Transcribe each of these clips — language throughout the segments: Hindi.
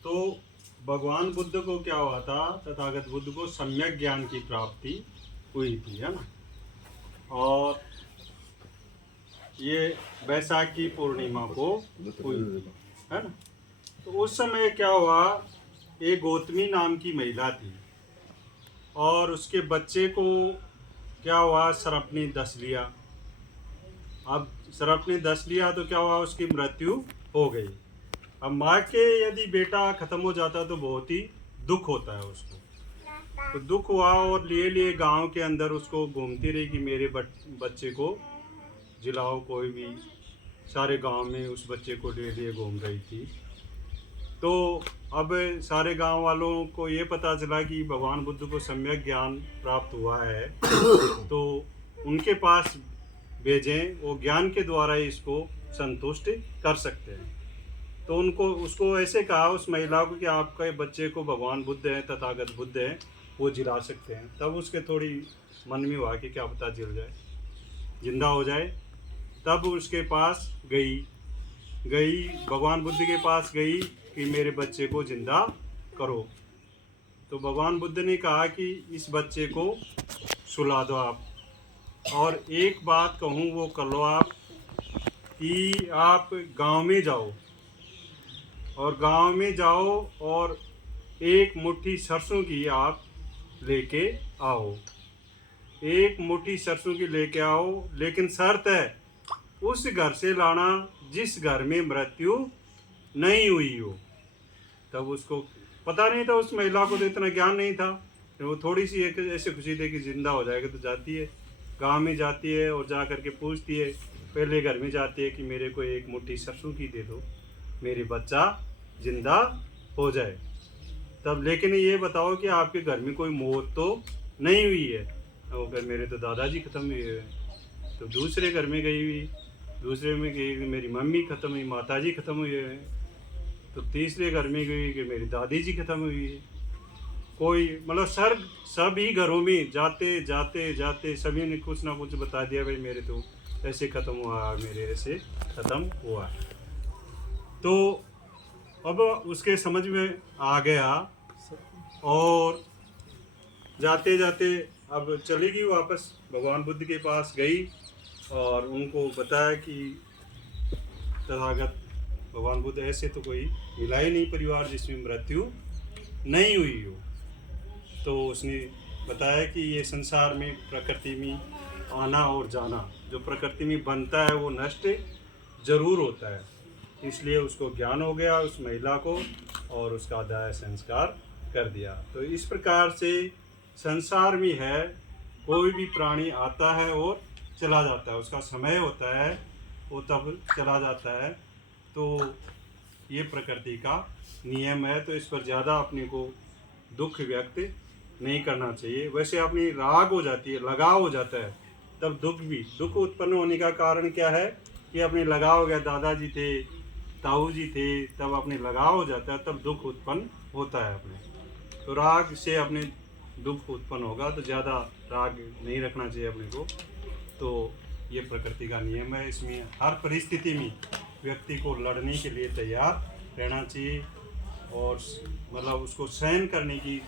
तो भगवान बुद्ध को क्या हुआ था, तथागत बुद्ध को सम्यक ज्ञान की प्राप्ति हुई थी, है ना। और ये वैशाख की पूर्णिमा को हुई थी, है ना। तो उस समय क्या हुआ, एक गौतमी नाम की महिला थी और उसके बच्चे को क्या हुआ, सर्प ने डस लिया। अब सर्प ने डस लिया तो क्या हुआ, उसकी मृत्यु हो गई। अब माँ के यदि बेटा खत्म हो जाता तो बहुत ही दुख होता है उसको। तो दुख हुआ और लिए लिए गांव के अंदर उसको घूमती रही कि मेरे बच्चे को जिलाओ कोई भी। सारे गांव में उस बच्चे को लिए लिए घूम रही थी। तो अब सारे गांव वालों को ये पता चला कि भगवान बुद्ध को सम्यक ज्ञान प्राप्त हुआ है, तो उनके पास भेजें, वो ज्ञान के द्वारा ही इसको संतुष्ट कर सकते हैं। तो उनको उसको ऐसे कहा उस महिला को कि आपके बच्चे को भगवान बुद्ध हैं, तथागत बुद्ध हैं, वो जिला सकते हैं। तब उसके थोड़ी मन में हुआ कि क्या पता जिंदा हो जाए। तब उसके पास गई भगवान बुद्ध के पास गई कि मेरे बच्चे को जिंदा करो। तो भगवान बुद्ध ने कहा कि इस बच्चे को सुला दो आप, और एक बात कहूँ वो कर लो आप, कि आप गांव में जाओ और गांव में जाओ और एक मुट्ठी सरसों की आप लेके आओ। एक मुट्ठी सरसों की लेके आओ, लेकिन शर्त है उस घर से लाना जिस घर में मृत्यु नहीं हुई हो। तब उसको पता नहीं था, उस महिला को तो इतना ज्ञान नहीं था। तो वो थोड़ी सी एक ऐसे खुशी थी कि जिंदा हो जाएगा, तो जाती है गांव में, जाती है और जा करके पूछती है। पहले घर में जाती है कि मेरे को एक मुट्ठी सरसों की दे दो, मेरे बच्चा जिंदा हो जाए। तब लेकिन ये बताओ कि आपके घर में कोई मौत तो नहीं हुई है। वो घर मेरे तो दादाजी खत्म हुए हैं। तो दूसरे घर में गई हुई, दूसरे में गई मेरी मम्मी खत्म हुई, माताजी खत्म हुई है। तो तीसरे घर में गई कि मेरी दादी जी खत्म हुई है। कोई मतलब सभी घरों में जाते जाते जाते सभी ने कुछ ना कुछ बता दिया, भाई मेरे तो ऐसे खत्म हुआ, मेरे ऐसे खत्म हुआ। तो अब उसके समझ में आ गया और जाते जाते अब चली गई वापस, भगवान बुद्ध के पास गई और उनको बताया कि तथागत भगवान बुद्ध ऐसे तो कोई मिला ही नहीं परिवार जिसमें मृत्यु नहीं हुई हो। तो उसने बताया कि ये संसार में प्रकृति में आना और जाना, जो प्रकृति में बनता है वो नष्ट जरूर होता है। इसलिए उसको ज्ञान हो गया उस महिला को, और उसका दाह संस्कार कर दिया। तो इस प्रकार से संसार में है, कोई भी प्राणी आता है और चला जाता है, उसका समय होता है वो तब चला जाता है। तो ये प्रकृति का नियम है। तो इस पर ज़्यादा अपने को दुख व्यक्त नहीं करना चाहिए। वैसे अपनी राग हो जाती है, लगाव हो जाता है, तब दुख उत्पन्न होने का कारण क्या है कि अपने लगाव हो गया, दादाजी थे, ताऊ जी थे, तब अपने लगाव हो जाता है, तब दुख उत्पन्न होता है अपने। तो राग से अपने दुख उत्पन्न होगा, तो ज़्यादा राग नहीं रखना चाहिए अपने को। तो ये प्रकृति का नियम है। इसमें हर परिस्थिति में व्यक्ति को लड़ने के लिए तैयार रहना चाहिए, और मतलब उसको सहन करने की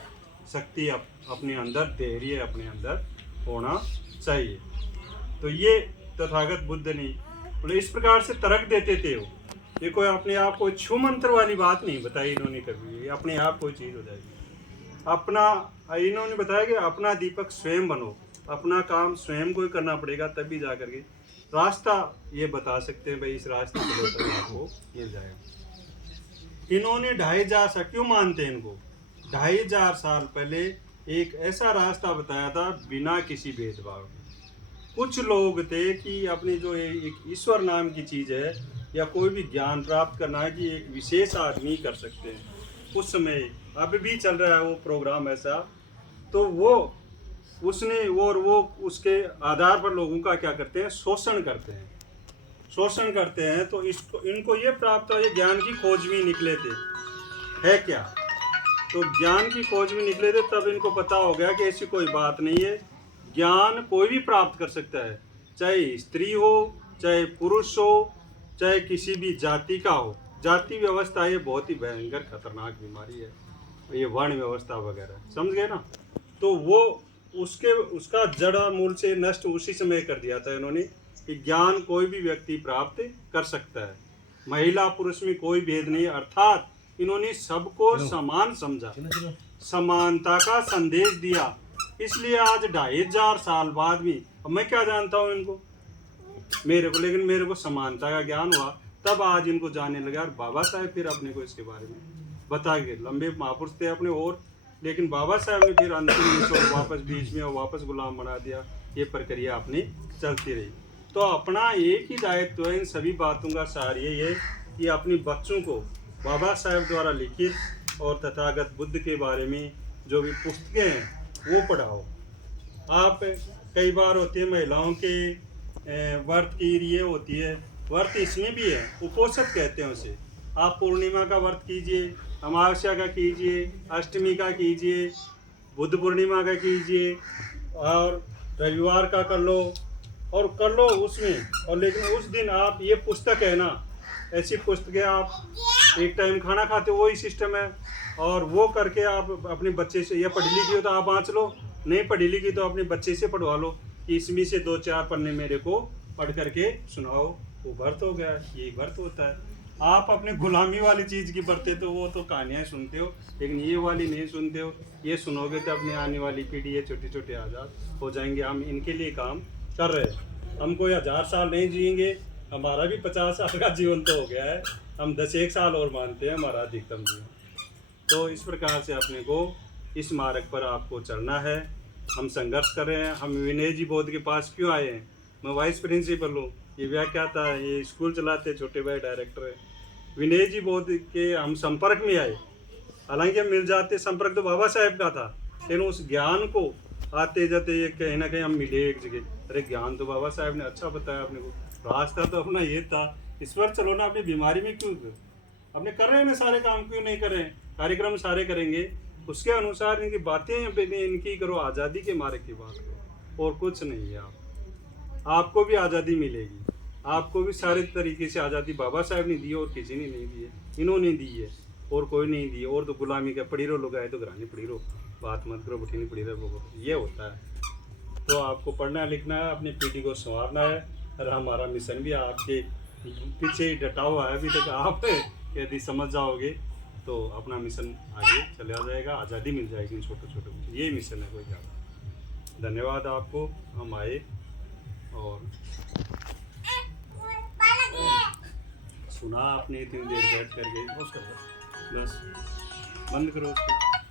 शक्ति अपने अंदर, धैर्य अपने अंदर होना चाहिए। तो ये तथागत बुद्ध ने बोले, इस प्रकार से तर्क देते थे वो। ये कोई अपने आप को छू मंत्र वाली बात नहीं बताई इन्होंने कभी, अपने आप कोई चीज़ हो जाएगी। अपना इन्होंने बताया कि अपना दीपक स्वयं बनो, अपना काम स्वयं को ही करना पड़ेगा, तभी जा करके रास्ता ये बता सकते हैं, भाई इस रास्ते पर आपको मिल जाएगा। इन्होंने 2500 साल, क्यों मानते हैं इनको, 2500 साल पहले एक ऐसा रास्ता बताया था बिना किसी भेदभाव के। कुछ लोग थे कि अपनी जो एक ईश्वर नाम की चीज़ है या कोई भी ज्ञान प्राप्त करना है कि एक विशेष आदमी कर सकते हैं। उस समय अभी भी चल रहा है वो प्रोग्राम ऐसा। तो वो उसके आधार पर लोगों का क्या करते हैं, शोषण करते हैं। तो इनको ये प्राप्त हो, ये ज्ञान की खोज में निकले थे, है क्या। तो ज्ञान की खोज में निकले थे, तब इनको पता हो गया कि ऐसी कोई बात नहीं है, ज्ञान कोई भी प्राप्त कर सकता है, चाहे स्त्री हो, चाहे पुरुष हो, चाहे किसी भी जाति का हो। जाति व्यवस्था ये बहुत ही भयंकर खतरनाक बीमारी है, ये वर्ण व्यवस्था वगैरह, समझ गए ना। तो वो उसका जड़ मूल से नष्ट उसी समय कर दिया था इन्होंने कि ज्ञान कोई भी व्यक्ति प्राप्त कर सकता है, महिला पुरुष में कोई भेद नहीं, अर्थात इन्होंने सबको समान समझा, समानता का संदेश दिया। इसलिए आज 2500 साल बाद भी, अब मैं क्या जानता हूँ इनको, लेकिन मेरे को समानता का ज्ञान हुआ, तब आज इनको जानने लगा। और बाबा साहेब फिर अपने को इसके बारे में बता गए, लंबे महापुरुष थे अपने और, लेकिन बाबा साहब ने फिर अंतिम में वापस बीच में वापस गुलाम बना दिया। ये प्रक्रिया अपनी चलती रही। तो अपना एक ही दायित्व है इन सभी बातों का सार यही है कि अपने बच्चों को बाबा साहेब द्वारा लिखित और तथागत बुद्ध के बारे में जो भी पुस्तकें हैं वो पढ़ाओ। आप कई बार होती है महिलाओं के व्रत की ये होती है, व्रत इसमें भी है, उपोषित कहते हैं उसे। आप पूर्णिमा का व्रत कीजिए, अमावस्या का कीजिए, अष्टमी का कीजिए, बुद्ध पूर्णिमा का कीजिए, और रविवार का कर लो उसमें। और लेकिन उस दिन आप ये पुस्तक है ना, ऐसी पुस्तकें आप एक टाइम खाना खाते हो वही सिस्टम है, और वो करके आप अपने बच्चे से, या पढ़ी लिखी हो तो आप बाँच लो, नहीं पढ़ी लिखी तो अपने बच्चे से पढ़वा लो कि इसमें से 2-4 पन्ने मेरे को पढ़ करके सुनाओ। वो व्रत हो गया, यही व्रत होता है। आप अपने गुलामी वाली चीज़ की बरते तो वो तो कहानियाँ सुनते हो, लेकिन ये वाली नहीं सुनते हो। ये सुनोगे तो अपनी आने वाली पीढ़ी ये छोटे छोटे आज़ाद हो जाएंगे। हम इनके लिए काम कर रहे हैं। हम कोई 1000 साल नहीं जिएंगे, हमारा भी 50 साल का जीवन तो हो गया है, हम 10-1 साल और मानते हैं हमारा अधिकतम जीवन। तो इस प्रकार से अपने को इस मार्ग पर आपको चलना है। हम संघर्ष कर रहे हैं। हम विनय जी बोध के पास क्यों आए हैं? मैं वाइस प्रिंसिपल हूँ, ये व्याख्याता है, ये स्कूल चलाते हैं, छोटे भाई डायरेक्टर है। विनय जी बोध के हम संपर्क में आए, हालांकि हम मिल जाते, संपर्क तो बाबा साहेब का था, लेकिन उस ज्ञान को आते जाते ये कहीं ना कहीं हम मिले एक जगह। अरे ज्ञान तो बाबा साहेब ने अच्छा बताया अपने को, रास्ता तो अपना ये था, इस पर चलो ना। अपनी बीमारी में क्यों अपने कर रहे हैं ना सारे काम, क्यों नहीं कर रहे हैं? कार्यक्रम सारे करेंगे, उसके अनुसार इनकी बातें इनकी करो, आज़ादी के मार्ग की बात करो, और कुछ नहीं है। आपको भी आज़ादी मिलेगी, आपको भी सारे तरीके से आज़ादी बाबा साहेब ने दी है, और किसी ने नहीं दी है, इन्होंने दी है, और कोई नहीं दी। और तो गुलामी का पढ़ी रहो, लोग आए तो घराने पढ़ी रहो, बात मत करो, बठी नहीं पढ़ी रहो, ये होता है। तो आपको पढ़ना लिखना है, अपनी पीढ़ी को संवारना है, और हमारा मिशन भी आपके पीछे ही डटा हुआ है। अभी तक आप यदि समझ जाओगे तो अपना मिशन आगे चला जाएगा, आज़ादी मिल जाएगी इन छोटे छोटे, ये मिशन है, कोई ज़्यादा। धन्यवाद आपको, हम आए और सुना आपने इतनी देर बैठ करके, बस बंद करो उसको।